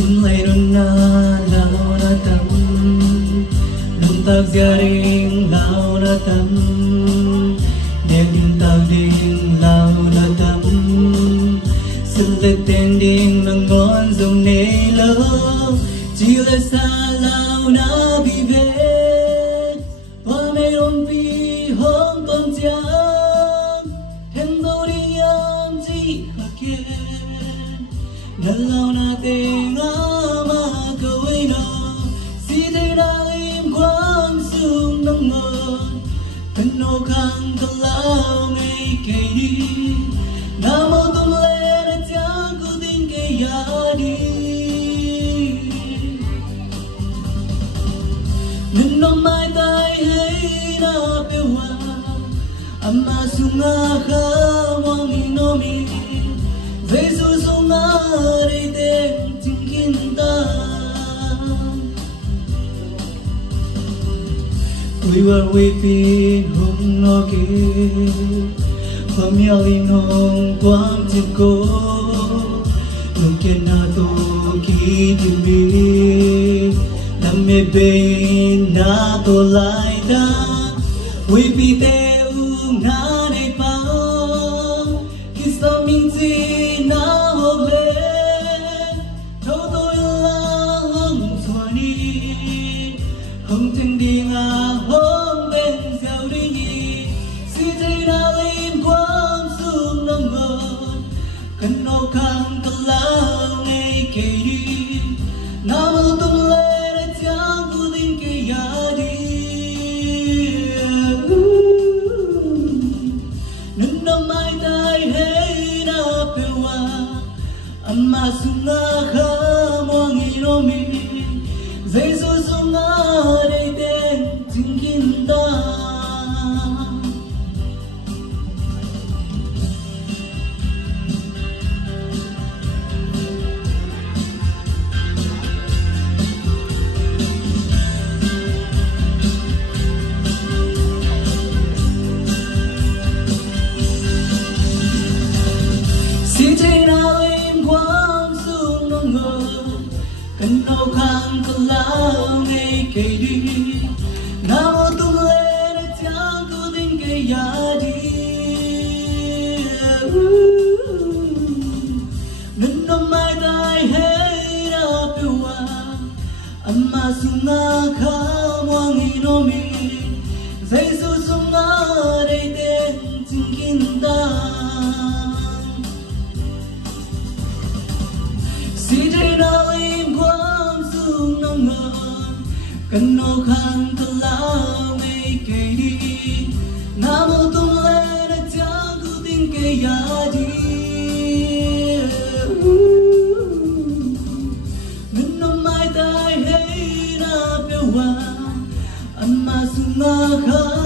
xin lấy đón na lao na tâm nông tác gia đình lao na tâm đêm đình tao đình lao na tâm xin lấy tên đình là ngon dùng nề lỡ chỉ là xa lao na vì về qua mê ôm vì hôm con chàng thêm đâu đi em chỉ hạ kia nà lao na tên mà cầu ấy nó si thế đã im quang sương nắng ngờ thân nô khang thật lao ngày kề đi na mô tung lên đã chẳng có tin kề ya đi nên nó mai tay hay na biểu hoa amma sunga kha mong no mi Jesus sunga re te tinginta we were weeping home no ke family nong quam tin ko nung ke na to ki dimbi nam me be na to lai da we be te na ne pa ki sa min ji na ho le to to la hong swani hong tin đi nga hong bên giàu đi nhỉ si thế na lim quang sương nông ngân cần nô khang cả lao ngày kề đi na mơ tung lên đã chẳng cố tin kề ya đi nên năm mai tay hay na phiêu hoa amma sunga kha mo ngi no mi Jesus sunga đây tên chính kinh ta xin thế nào em quang sương nông ngờ cần nâu khang thật lao ngày kề đi na mô tung lên đã chẳng cố tin kề ya đi nên năm mai tay hay na phiêu hoa amma sunga kha mo ngi no mi Jesus sunga đây tên chính kinh ta si thế nào im quang sương nông ngân cần nô khang thật lao ngày kề đi na mô tung lên đã chẳng cố tin kề ya đi nên năm mai tay hay na phiêu hoa amma sunga kha